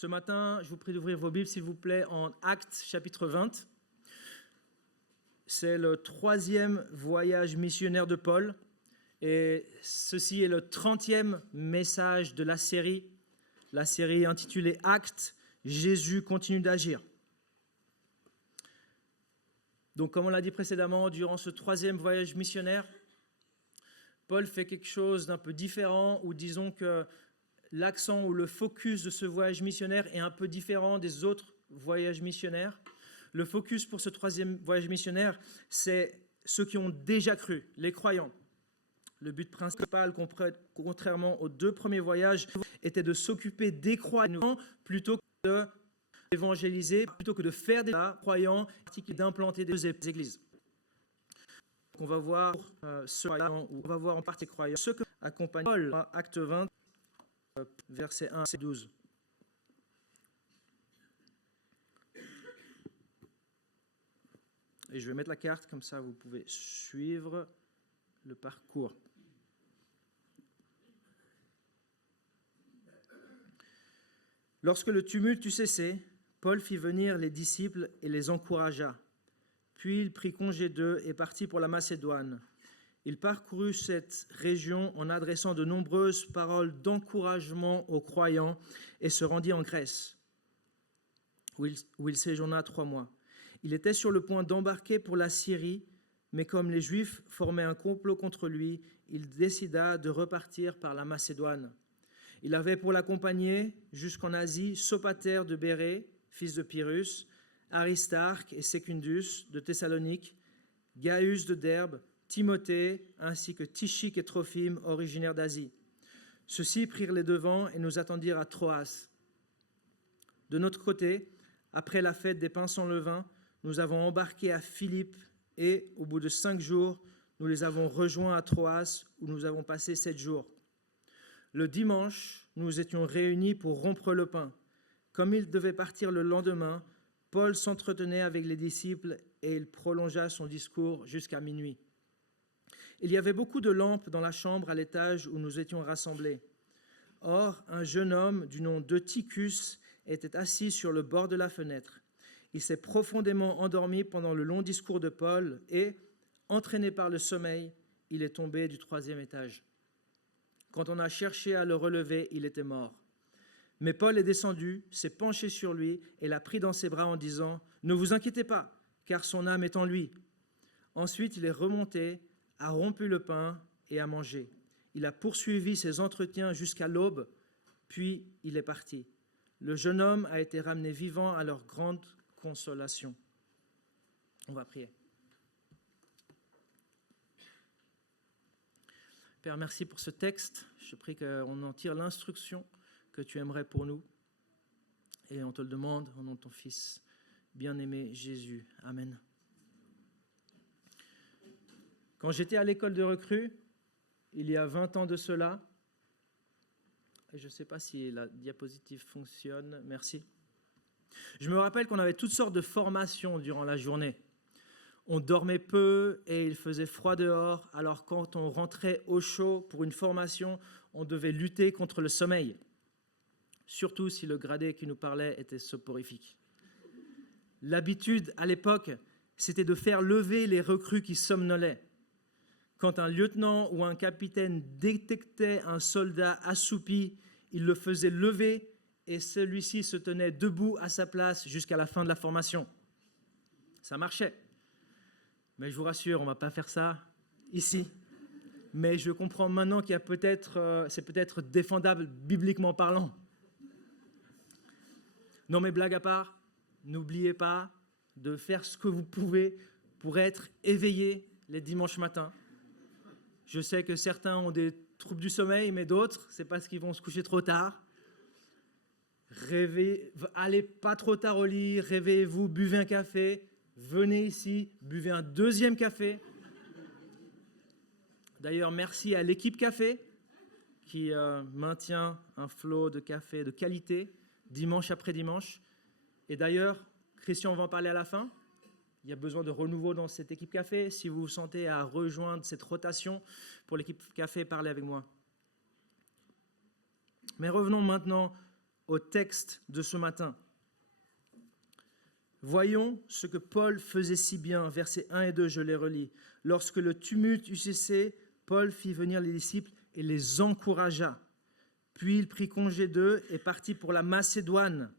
Ce matin, je vous prie d'ouvrir vos Bibles, s'il vous plaît, en Actes, chapitre 20. C'est le 3e voyage missionnaire de Paul. Et ceci est le 30e message de la série intitulée Actes, Jésus continue d'agir. Donc, comme on l'a dit précédemment, durant ce 3e voyage missionnaire, Paul fait quelque chose d'un peu différent, ou disons que l'accent ou le focus de ce voyage missionnaire est un peu différent des autres voyages missionnaires. Le focus pour ce 3e voyage missionnaire, c'est ceux qui ont déjà cru, les croyants. Le but principal, contrairement aux 2 premiers voyages, était de s'occuper des croyants plutôt que d'évangéliser, plutôt que de faire des croyants, d'implanter des églises. On va voir on va voir en partie croyants ce que accompagne Paul, acte 20, versets 1 à 12. Et je vais mettre la carte, comme ça vous pouvez suivre le parcours. Lorsque le tumulte eut cessé, Paul fit venir les disciples et les encouragea. Puis il prit congé d'eux et partit pour la Macédoine. Il parcourut cette région en adressant de nombreuses paroles d'encouragement aux croyants et se rendit en Grèce, où il séjourna 3 mois. Il était sur le point d'embarquer pour la Syrie, mais comme les Juifs formaient un complot contre lui, il décida de repartir par la Macédoine. Il avait pour l'accompagner jusqu'en Asie Sopater de Bérée, fils de Pyrrhus, Aristarque et Secundus de Thessalonique, Gaius de Derbe, Timothée, ainsi que Tychique et Trophime, originaires d'Asie. Ceux-ci prirent les devants et nous attendirent à Troas. De notre côté, après la fête des pains sans levain, nous avons embarqué à Philippe et, au bout de 5 jours, nous les avons rejoints à Troas, où nous avons passé 7 jours. Le dimanche, nous étions réunis pour rompre le pain. Comme il devait partir le lendemain, Paul s'entretenait avec les disciples et il prolongea son discours jusqu'à minuit. Il y avait beaucoup de lampes dans la chambre à l'étage où nous étions rassemblés. Or, un jeune homme du nom d'Eutychus était assis sur le bord de la fenêtre. Il s'est profondément endormi pendant le long discours de Paul et, entraîné par le sommeil, il est tombé du 3e étage. Quand on a cherché à le relever, il était mort. Mais Paul est descendu, s'est penché sur lui et l'a pris dans ses bras en disant « Ne vous inquiétez pas, car son âme est en lui. » Ensuite, il est remonté, a rompu le pain et a mangé. Il a poursuivi ses entretiens jusqu'à l'aube, puis il est parti. Le jeune homme a été ramené vivant à leur grande consolation. On va prier. Père, merci pour ce texte. Je prie qu'on en tire l'instruction que tu aimerais pour nous. Et on te le demande au nom de ton Fils, bien-aimé Jésus. Amen. Quand j'étais à l'école de recrues, il y a 20 ans de cela, et je ne sais pas si la diapositive fonctionne, merci. Je me rappelle qu'on avait toutes sortes de formations durant la journée. On dormait peu et il faisait froid dehors, alors quand on rentrait au chaud pour une formation, on devait lutter contre le sommeil, surtout si le gradé qui nous parlait était soporifique. L'habitude à l'époque, c'était de faire lever les recrues qui somnolaient. Quand un lieutenant ou un capitaine détectait un soldat assoupi, il le faisait lever et celui-ci se tenait debout à sa place jusqu'à la fin de la formation. Ça marchait. Mais je vous rassure, on ne va pas faire ça ici. Mais je comprends maintenant qu'il y a c'est peut-être défendable bibliquement parlant. Non mais blague à part, n'oubliez pas de faire ce que vous pouvez pour être éveillé les dimanches matins. Je sais que certains ont des troubles du sommeil, mais d'autres, c'est parce qu'ils vont se coucher trop tard. Allez pas trop tard au lit, réveillez-vous, buvez un café, venez ici, buvez un 2e café. D'ailleurs, merci à l'équipe café qui maintient un flot de café de qualité, dimanche après dimanche. Et d'ailleurs, Christian va en parler à la fin. Il y a besoin de renouveau dans cette équipe café. Si vous vous sentez à rejoindre cette rotation pour l'équipe café, parlez avec moi. Mais revenons maintenant au texte de ce matin. Voyons ce que Paul faisait si bien, versets 1 et 2, je les relis. Lorsque le tumulte eut cessé, Paul fit venir les disciples et les encouragea. Puis il prit congé d'eux et partit pour la Macédoine.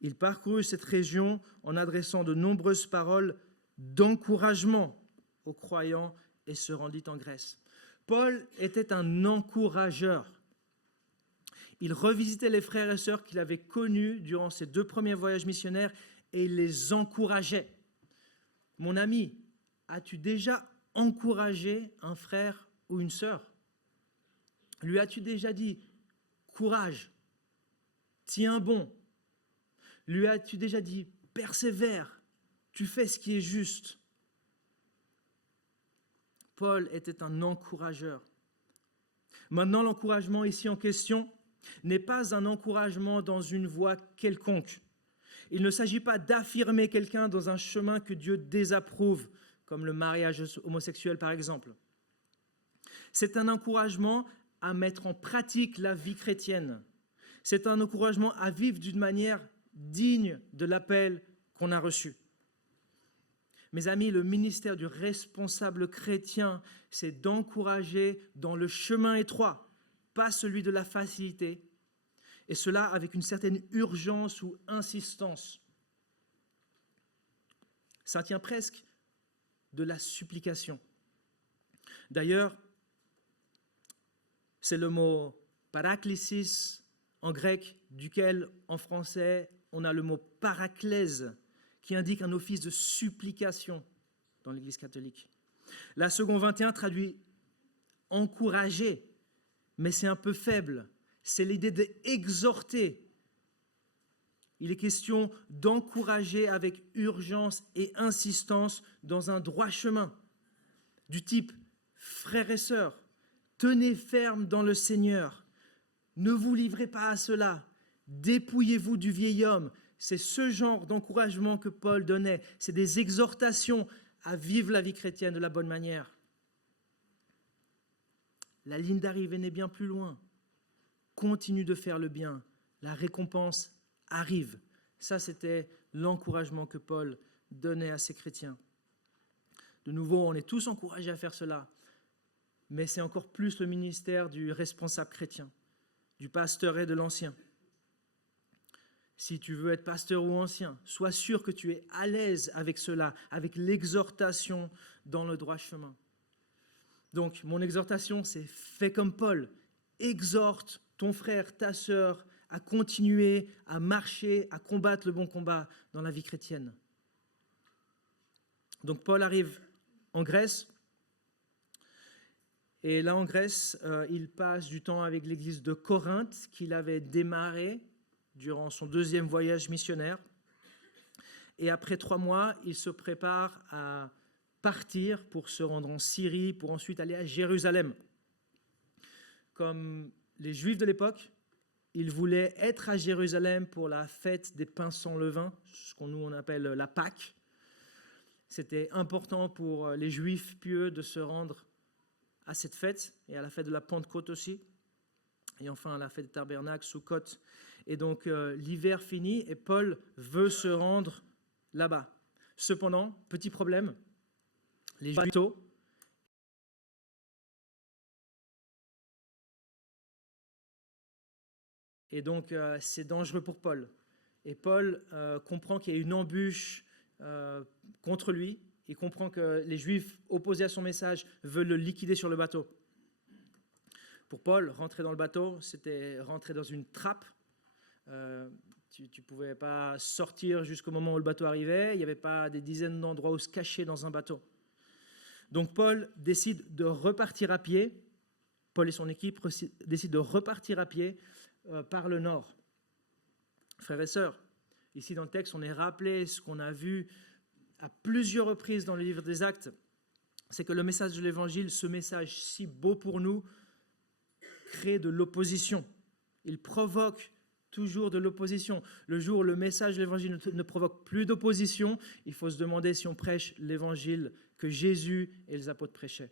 Il parcourut cette région en adressant de nombreuses paroles d'encouragement aux croyants et se rendit en Grèce. Paul était un encourageur. Il revisitait les frères et sœurs qu'il avait connus durant ses 2 premiers voyages missionnaires et il les encourageait. Mon ami, as-tu déjà encouragé un frère ou une sœur? Lui as-tu déjà dit « courage, tiens bon ». Lui as-tu déjà dit « persévère, tu fais ce qui est juste ». Paul était un encourageur. Maintenant, l'encouragement ici en question n'est pas un encouragement dans une voie quelconque. Il ne s'agit pas d'affirmer quelqu'un dans un chemin que Dieu désapprouve, comme le mariage homosexuel par exemple. C'est un encouragement à mettre en pratique la vie chrétienne. C'est un encouragement à vivre d'une manière digne de l'appel qu'on a reçu. Mes amis, le ministère du responsable chrétien, c'est d'encourager dans le chemin étroit, pas celui de la facilité, et cela avec une certaine urgence ou insistance. Ça tient presque de la supplication. D'ailleurs, c'est le mot paraklésis en grec, duquel en français on a le mot paraklèse, qui indique un office de supplication dans l'Église catholique. La seconde 21 traduit encourager, mais c'est un peu faible. C'est l'idée d'exhorter. Il est question d'encourager avec urgence et insistance dans un droit chemin, du type « frères et sœurs, tenez ferme dans le Seigneur, ne vous livrez pas à cela, dépouillez-vous du vieil homme ». C'est ce genre d'encouragement que Paul donnait. C'est des exhortations à vivre la vie chrétienne de la bonne manière. La ligne d'arrivée n'est bien plus loin. Continue de faire le bien. La récompense arrive. Ça, c'était l'encouragement que Paul donnait à ses chrétiens. De nouveau, on est tous encouragés à faire cela. Mais c'est encore plus le ministère du responsable chrétien, du pasteur et de l'ancien. Si tu veux être pasteur ou ancien, sois sûr que tu es à l'aise avec cela, avec l'exhortation dans le droit chemin. Donc, mon exhortation, c'est fais comme Paul. Exhorte ton frère, ta sœur, à continuer, à marcher, à combattre le bon combat dans la vie chrétienne. Donc, Paul arrive en Grèce. Et là, en Grèce, il passe du temps avec l'église de Corinthe qu'il avait démarré durant son 2e voyage missionnaire. Et après 3 mois, il se prépare à partir pour se rendre en Syrie, pour ensuite aller à Jérusalem. Comme les Juifs de l'époque, ils voulaient être à Jérusalem pour la fête des pains sans levain, ce qu'on nous on appelle la Pâque. C'était important pour les Juifs pieux de se rendre à cette fête et à la fête de la Pentecôte aussi. Et enfin à la fête des tabernacles, Sukkot. Et donc l'hiver finit et Paul veut se rendre là-bas. Cependant, petit problème, les Juifs et donc c'est dangereux pour Paul. Et Paul comprend qu'il y a une embûche contre lui. Il comprend que les Juifs opposés à son message veulent le liquider sur le bateau. Pour Paul, rentrer dans le bateau, c'était rentrer dans une trappe. Tu ne pouvais pas sortir jusqu'au moment où le bateau arrivait. Il n'y avait pas des dizaines d'endroits où se cacher dans un bateau. Donc Paul décide de repartir à pied. Paul et son équipe décident de repartir à pied par le nord. Frères et sœurs, ici dans le texte, on est rappelé ce qu'on a vu à plusieurs reprises dans le livre des Actes, c'est que le message de l'Évangile, ce message si beau pour nous, crée de l'opposition. Il provoque toujours de l'opposition. Le jour où le message de l'Évangile ne provoque plus d'opposition, il faut se demander si on prêche l'Évangile que Jésus et les apôtres prêchaient.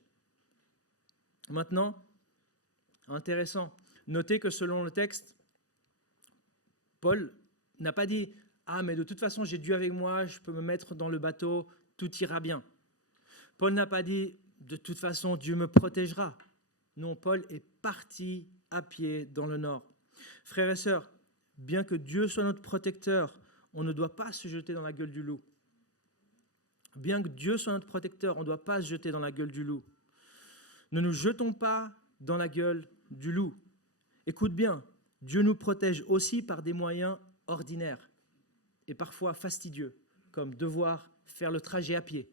Maintenant, intéressant, notez que selon le texte, Paul n'a pas dit « Ah, mais de toute façon, j'ai Dieu avec moi, je peux me mettre dans le bateau, tout ira bien. » Paul n'a pas dit « De toute façon, Dieu me protégera. » Non, Paul est parti à pied dans le nord. Frères et sœurs, bien que Dieu soit notre protecteur, on ne doit pas se jeter dans la gueule du loup. Bien que Dieu soit notre protecteur, on ne doit pas se jeter dans la gueule du loup. Ne nous jetons pas dans la gueule du loup. Écoute bien, Dieu nous protège aussi par des moyens ordinaires et parfois fastidieux, comme devoir faire le trajet à pied.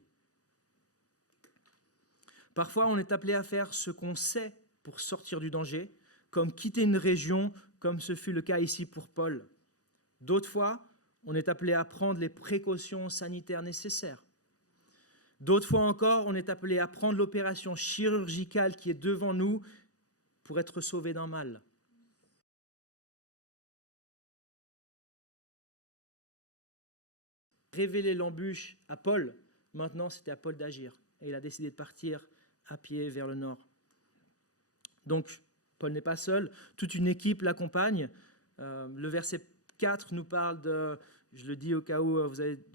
Parfois, on est appelé à faire ce qu'on sait pour sortir du danger, comme quitter une région, comme ce fut le cas ici pour Paul. D'autres fois, on est appelé à prendre les précautions sanitaires nécessaires. D'autres fois encore, on est appelé à prendre l'opération chirurgicale qui est devant nous pour être sauvé d'un mal. Révéler l'embûche à Paul, maintenant c'était à Paul d'agir. Et il a décidé de partir à pied vers le nord. Donc, Paul n'est pas seul, toute une équipe l'accompagne. Le verset 4 nous parle de, je le dis au cas où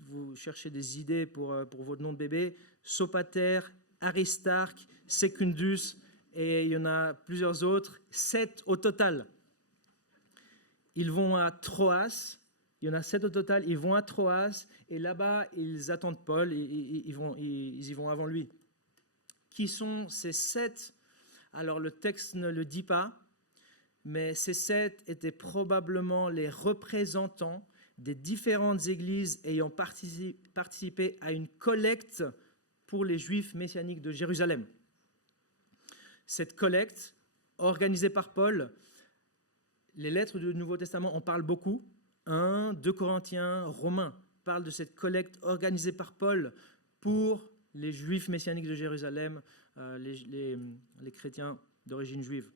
vous cherchez des idées pour votre nom de bébé, Sopater, Aristarque, Secundus, et il y en a plusieurs autres, 7 au total. Ils vont à Troas, il y en a 7 au total, ils vont à Troas, et là-bas, ils attendent Paul, ils y vont avant lui. Qui sont ces 7 ? Alors, le texte ne le dit pas, mais ces 7 étaient probablement les représentants des différentes églises ayant participé à une collecte pour les Juifs messianiques de Jérusalem. Cette collecte, organisée par Paul, les lettres du Nouveau Testament en parlent beaucoup. 1, 2 Corinthiens, Romains parlent de cette collecte organisée par Paul pour les Juifs messianiques de Jérusalem, les chrétiens d'origine juive.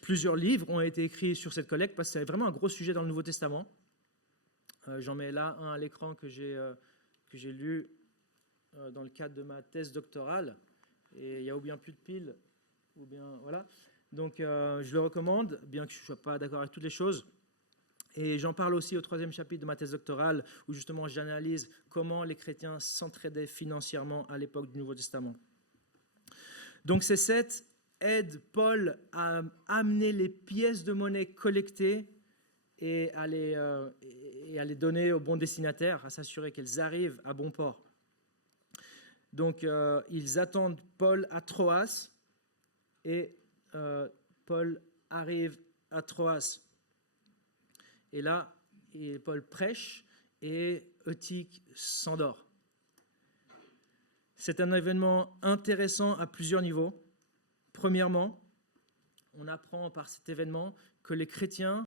Plusieurs livres ont été écrits sur cette collecte parce que c'est vraiment un gros sujet dans le Nouveau Testament. J'en mets là un à l'écran que j'ai lu dans le cadre de ma thèse doctorale. Et il y a ou bien plus de piles, ou bien voilà. Donc je le recommande, bien que je ne sois pas d'accord avec toutes les choses. Et j'en parle aussi au 3e chapitre de ma thèse doctorale, où justement j'analyse comment les chrétiens s'entraidaient financièrement à l'époque du Nouveau Testament. Donc ces 7 aident Paul à amener les pièces de monnaie collectées et à les donner aux bons destinataires, à s'assurer qu'elles arrivent à bon port. Donc ils attendent Paul à Troas, et Paul arrive à Troas. Et là, Paul prêche et Eutyche s'endort. C'est un événement intéressant à plusieurs niveaux. Premièrement, on apprend par cet événement que les chrétiens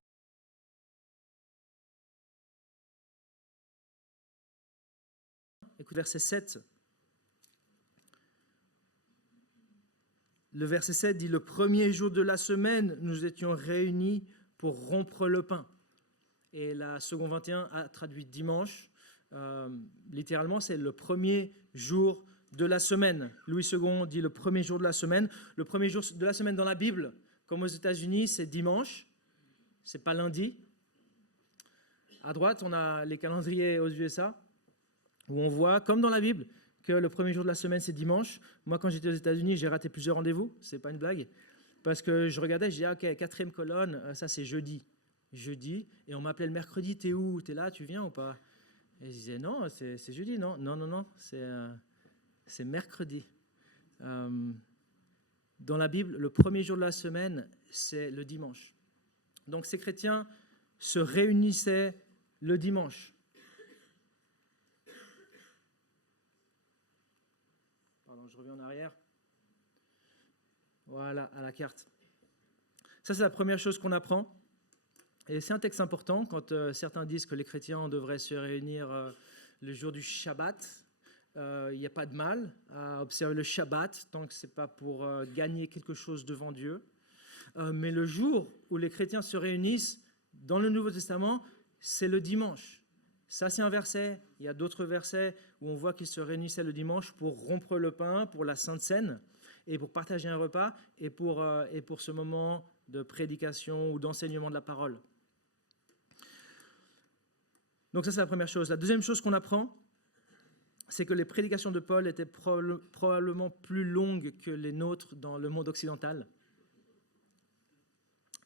écoute verset 7. Le verset 7 dit « Le premier jour de la semaine, nous étions réunis pour rompre le pain. » Et la seconde 21 a traduit dimanche. Littéralement, c'est le premier jour de la semaine. Louis II dit le premier jour de la semaine. Le premier jour de la semaine dans la Bible, comme aux États-Unis, c'est dimanche. C'est pas lundi. À droite, on a les calendriers aux USA, où on voit, comme dans la Bible, que le premier jour de la semaine, c'est dimanche. Moi, quand j'étais aux États-Unis, j'ai raté plusieurs rendez-vous. C'est pas une blague. Parce que je regardais, je disais, OK, 4e colonne, ça c'est jeudi. Jeudi, et on m'appelait le mercredi, t'es où? T'es là, tu viens ou pas? Et je disais, non, c'est jeudi, non, non, c'est mercredi. Dans la Bible, le premier jour de la semaine, c'est le dimanche. Donc ces chrétiens se réunissaient le dimanche. Pardon, je reviens en arrière. Voilà, à la carte. Ça, c'est la première chose qu'on apprend. Et c'est un texte important quand certains disent que les chrétiens devraient se réunir le jour du Shabbat. Il n'y a pas de mal à observer le Shabbat tant que ce n'est pas pour gagner quelque chose devant Dieu. Mais le jour où les chrétiens se réunissent dans le Nouveau Testament, c'est le dimanche. Ça, c'est un verset. Il y a d'autres versets où on voit qu'ils se réunissaient le dimanche pour rompre le pain, pour la Sainte Seine, et pour partager un repas, et pour ce moment de prédication ou d'enseignement de la parole. Donc ça, c'est la première chose. La deuxième chose qu'on apprend, c'est que les prédications de Paul étaient probablement plus longues que les nôtres dans le monde occidental.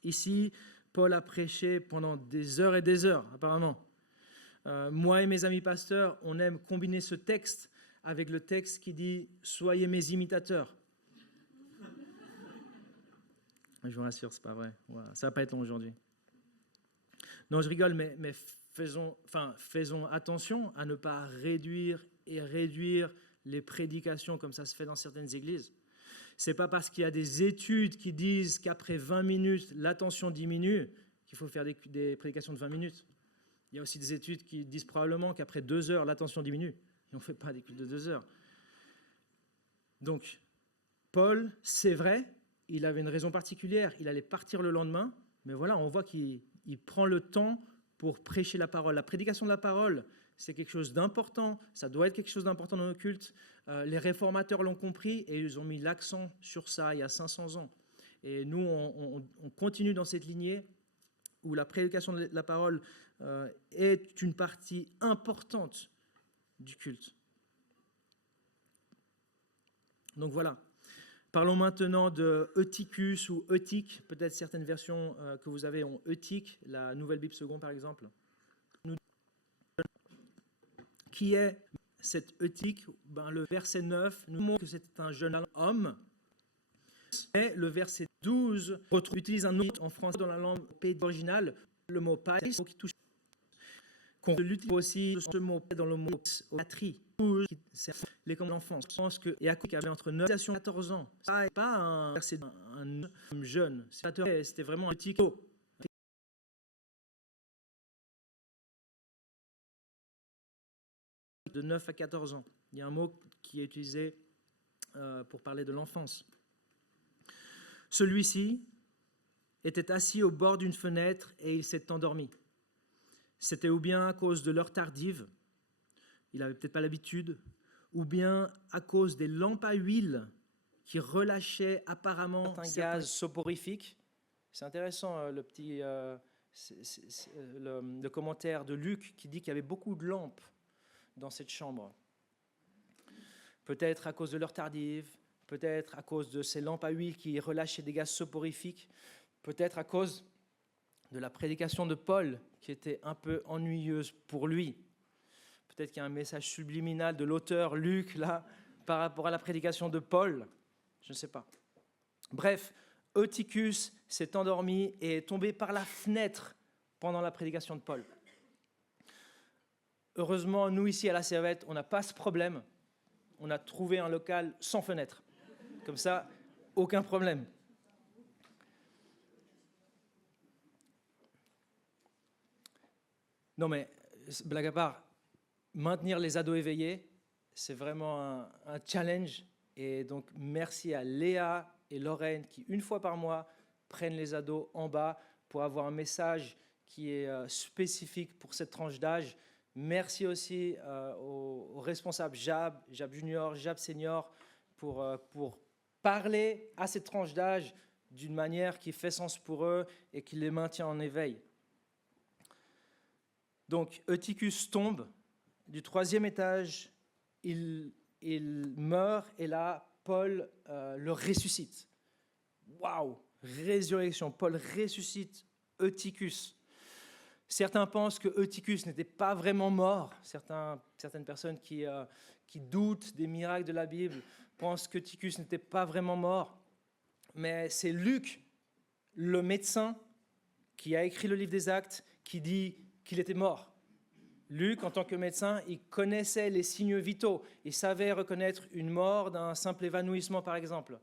Ici, Paul a prêché pendant des heures et des heures, apparemment. Moi et mes amis pasteurs, on aime combiner ce texte avec le texte qui dit « Soyez mes imitateurs ». Je vous rassure, c'est pas vrai. Voilà, ça va pas être long aujourd'hui. Non, je rigole, mais faisons attention à ne pas réduire les prédications comme ça se fait dans certaines églises. C'est pas parce qu'il y a des études qui disent qu'après 20 minutes, l'attention diminue qu'il faut faire des prédications de 20 minutes. Il y a aussi des études qui disent probablement qu'après 2 heures, l'attention diminue. Et on ne fait pas des cultes de 2 heures. Donc, Paul, c'est vrai, il avait une raison particulière. Il allait partir le lendemain. Mais voilà, on voit qu'il prend le temps pour prêcher la parole. La prédication de la parole, c'est quelque chose d'important. Ça doit être quelque chose d'important dans nos cultes. Les réformateurs l'ont compris et ils ont mis l'accent sur ça il y a 500 ans. Et nous, on continue dans cette lignée où la prédication de la parole est une partie importante du culte. Donc voilà. Parlons maintenant de Eutychus ou Eutyche. Peut-être certaines versions que vous avez ont Eutyche, la Nouvelle Bible seconde par exemple. Qui est cet Eutyche? Le verset 9 nous montre que c'est un jeune homme. Et le verset 12 utilise un autre en français dans la langue originale, le mot païs, qui touche. Qu'on l'utilise aussi ce mot dans le mot patrie. Les comme l'enfance. Je pense que Yacoub avait entre 9 et 14 ans. Ça n'est pas un verset d'un jeune. C'était vraiment un petit mot. De 9 à 14 ans. Il y a un mot qui est utilisé pour parler de l'enfance. Celui-ci était assis au bord d'une fenêtre et il s'est endormi. C'était ou bien à cause de l'heure tardive, il n'avait peut-être pas l'habitude, ou bien à cause des lampes à huile qui relâchaient apparemment un gaz soporifique. C'est intéressant le commentaire de Luc qui dit qu'il y avait beaucoup de lampes dans cette chambre. Peut-être à cause de l'heure tardive, peut-être à cause de ces lampes à huile qui relâchaient des gaz soporifiques, peut-être à cause de la prédication de Paul qui était un peu ennuyeuse pour lui. Peut-être qu'il y a un message subliminal de l'auteur Luc là par rapport à la prédication de Paul. Je ne sais pas. Bref, Eutychus s'est endormi et est tombé par la fenêtre pendant la prédication de Paul. Heureusement, nous ici à la Servette, on n'a pas ce problème. On a trouvé un local sans fenêtre. Comme ça, aucun problème. Non mais, blague à part, maintenir les ados éveillés, c'est vraiment un challenge. Et donc, merci à Léa et Lorraine qui, une fois par mois, prennent les ados en bas pour avoir un message qui est spécifique pour cette tranche d'âge. Merci aussi aux responsables Jab Junior, Jab Senior pour parler à cette tranche d'âge d'une manière qui fait sens pour eux et qui les maintient en éveil. Donc, Eutychus tombe du 3e étage, il meurt et là, Paul le ressuscite. Waouh! Résurrection. Paul ressuscite Eutychus. Certains pensent que Eutychus n'était pas vraiment mort. Certaines personnes qui doutent des miracles de la Bible pensent qu'Eutychus n'était pas vraiment mort. Mais c'est Luc, le médecin, qui a écrit le livre des Actes, qui dit qu'il était mort. Luc, en tant que médecin, il connaissait les signes vitaux. Il savait reconnaître une mort d'un simple évanouissement, par exemple.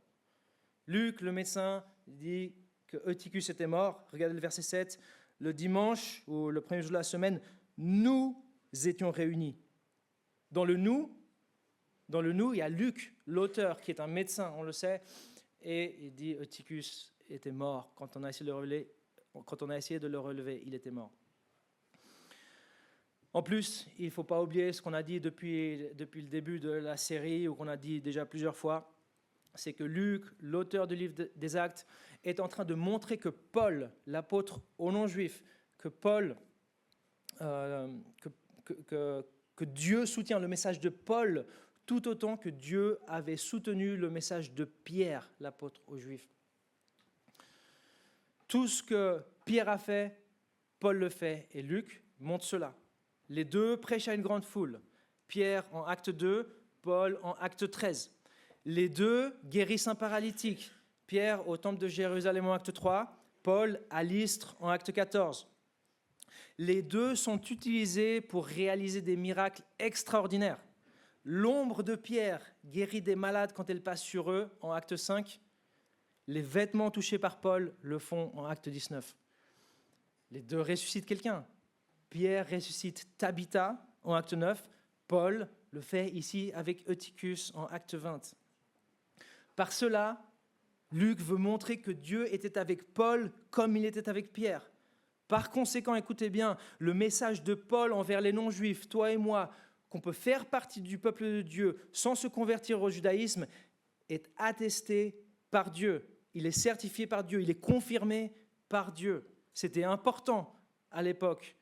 Luc, le médecin, dit que Eutychus était mort. Regardez le verset 7. Le dimanche, ou le premier jour de la semaine, nous étions réunis. Dans le nous, il y a Luc, l'auteur, qui est un médecin, on le sait, et il dit Eutychus était mort. Quand on a essayé de le relever, il était mort. En plus, il ne faut pas oublier ce qu'on a dit depuis le début de la série, ou qu'on a dit déjà plusieurs fois, c'est que Luc, l'auteur du livre des Actes, est en train de montrer que Paul, l'apôtre aux non-juifs, que Paul que Dieu soutient le message de Paul tout autant que Dieu avait soutenu le message de Pierre, l'apôtre aux Juifs. Tout ce que Pierre a fait, Paul le fait, et Luc montre cela. Les deux prêchent à une grande foule. Pierre en acte 2, Paul en acte 13. Les deux guérissent un paralytique. Pierre au temple de Jérusalem en acte 3, Paul à Lystre en acte 14. Les deux sont utilisés pour réaliser des miracles extraordinaires. L'ombre de Pierre guérit des malades quand elle passe sur eux en acte 5. Les vêtements touchés par Paul le font en acte 19. Les deux ressuscitent quelqu'un. Pierre ressuscite Tabitha en acte 9. Paul le fait ici avec Eutychus en acte 20. Par cela, Luc veut montrer que Dieu était avec Paul comme il était avec Pierre. Par conséquent, écoutez bien, le message de Paul envers les non-juifs, toi et moi, qu'on peut faire partie du peuple de Dieu sans se convertir au judaïsme, est attesté par Dieu. Il est certifié par Dieu, il est confirmé par Dieu. C'était important à l'époque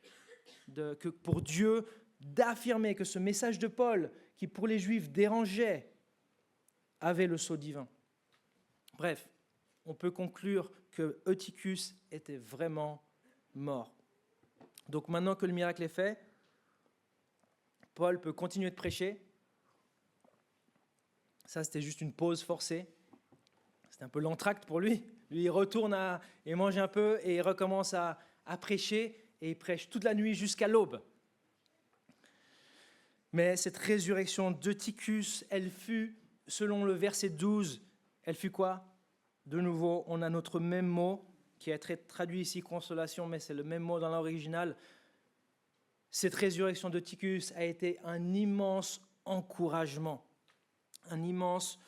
pour Dieu d'affirmer que ce message de Paul, qui pour les Juifs dérangeait, avait le sceau divin. Bref, on peut conclure que Eutychus était vraiment mort. Donc maintenant que le miracle est fait, Paul peut continuer de prêcher. Ça, c'était juste une pause forcée. C'était un peu l'entracte pour lui. Lui, il retourne et mange un peu et il recommence à prêcher et il prêche toute la nuit jusqu'à l'aube. Mais cette résurrection d'Eutychus, elle fut, selon le verset 12, elle fut quoi? De nouveau, on a notre même mot qui est traduit ici consolation, mais c'est le même mot dans l'original. Cette résurrection d'Eutychus a été un immense encouragement. Un immense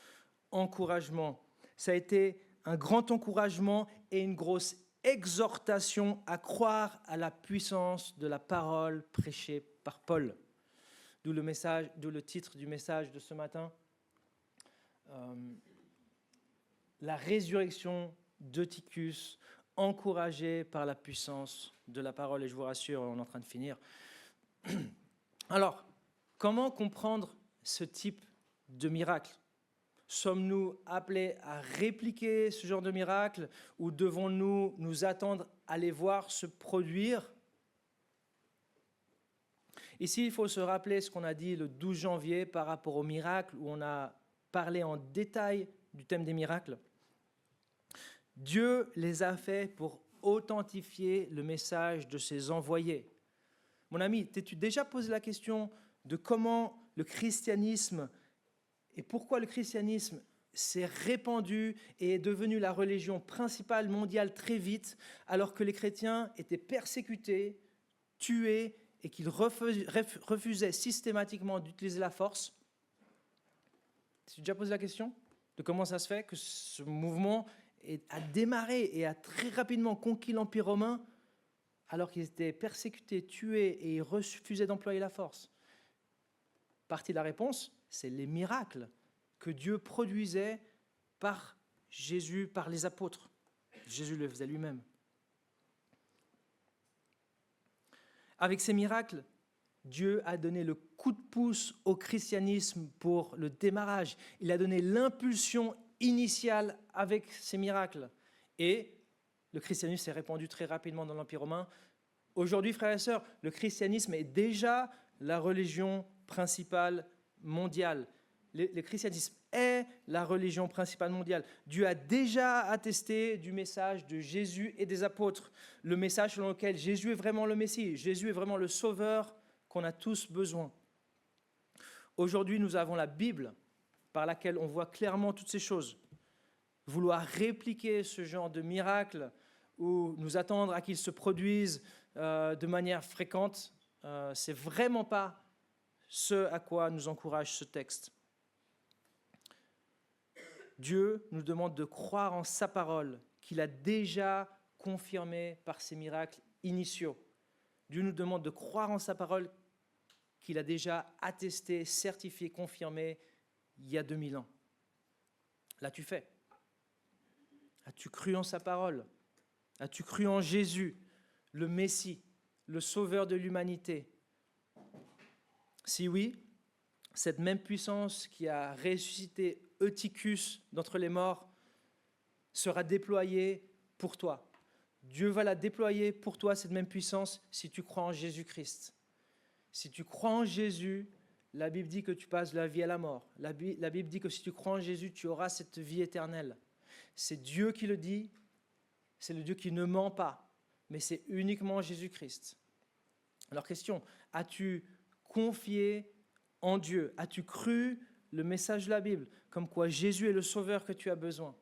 encouragement. Ça a été un grand encouragement et une grosse exhortation à croire à la puissance de la parole prêchée par Paul. D'où le titre du message de ce matin. La résurrection d'Eutychus, encouragée par la puissance de la parole. Et je vous rassure, on est en train de finir. Alors, comment comprendre ce type de miracle? Sommes-nous appelés à répliquer ce genre de miracle ou devons-nous nous attendre à les voir se produire? Ici, il faut se rappeler ce qu'on a dit le 12 janvier par rapport au miracle, où on a parlé en détail du thème des miracles. Dieu les a faits pour authentifier le message de ses envoyés. Mon ami, t'es-tu déjà posé la question de comment le christianisme et pourquoi le christianisme s'est répandu et est devenu la religion principale mondiale très vite, alors que les chrétiens étaient persécutés, tués et qu'ils refusaient systématiquement d'utiliser la force? Tu as déjà posé la question de comment ça se fait que ce mouvement a démarré et a très rapidement conquis l'Empire romain alors qu'ils étaient persécutés, tués et ils refusaient d'employer la force? Partie de la réponse, c'est les miracles que Dieu produisait par Jésus, par les apôtres. Jésus le faisait lui-même. Avec ces miracles, Dieu a donné le coup de pouce au christianisme pour le démarrage. Il a donné l'impulsion initiale avec ces miracles. Et le christianisme s'est répandu très rapidement dans l'Empire romain. Aujourd'hui, frères et sœurs, le christianisme est déjà la religion principale mondiale. Le christianisme est la religion principale mondiale. Dieu a déjà attesté du message de Jésus et des apôtres. Le message selon lequel Jésus est vraiment le Messie. Jésus est vraiment le sauveur qu'on a tous besoin. Aujourd'hui, nous avons la Bible par laquelle on voit clairement toutes ces choses. Vouloir répliquer ce genre de miracle ou nous attendre à qu'ils se produisent de manière fréquente, c'est vraiment pas ce à quoi nous encourage ce texte. Dieu nous demande de croire en sa parole, qu'il a déjà confirmée par ses miracles initiaux. Dieu nous demande de croire en sa parole, qu'il a déjà attesté, certifié, confirmé il y a 2000 ans. L'as-tu fait? As-tu cru en sa parole? As-tu cru en Jésus, le Messie, le sauveur de l'humanité? Si oui, cette même puissance qui a ressuscité Eutychus d'entre les morts sera déployée pour toi. Dieu va la déployer pour toi, cette même puissance, si tu crois en Jésus-Christ. Si tu crois en Jésus, la Bible dit que tu passes de la vie à la mort. La Bible dit que si tu crois en Jésus, tu auras cette vie éternelle. C'est Dieu qui le dit, c'est le Dieu qui ne ment pas, mais c'est uniquement Jésus-Christ. Alors question, as-tu confié en Dieu? As-tu cru le message de la Bible, comme quoi Jésus est le sauveur que tu as besoin?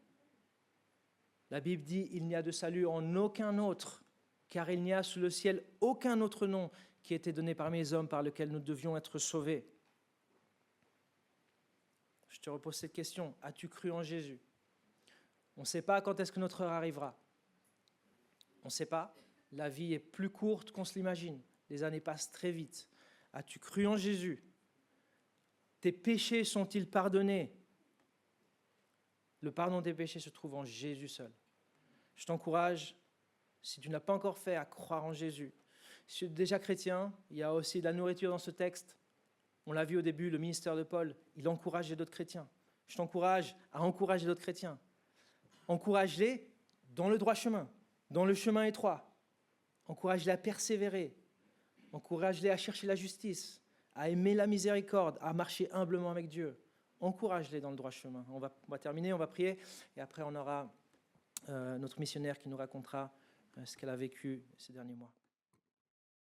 La Bible dit, il n'y a de salut en aucun autre, car il n'y a sous le ciel aucun autre nom qui a été donné parmi les hommes par lequel nous devions être sauvés. Je te repose cette question, as-tu cru en Jésus? On ne sait pas quand est-ce que notre heure arrivera. On ne sait pas, la vie est plus courte qu'on se l'imagine, les années passent très vite. As-tu cru en Jésus? Tes péchés sont-ils pardonnés? Le pardon des péchés se trouve en Jésus seul. Je t'encourage, si tu ne l'as pas encore fait, à croire en Jésus. Si tu es déjà chrétien, il y a aussi de la nourriture dans ce texte. On l'a vu au début, le ministère de Paul, il encourageait d'autres chrétiens. Je t'encourage à encourager d'autres chrétiens. Encourage-les dans le droit chemin, dans le chemin étroit. Encourage-les à persévérer. Encourage-les à chercher la justice, à aimer la miséricorde, à marcher humblement avec Dieu. Encourage-les dans le droit chemin. On va terminer, on va prier, et après on aura notre missionnaire qui nous racontera ce qu'elle a vécu ces derniers mois.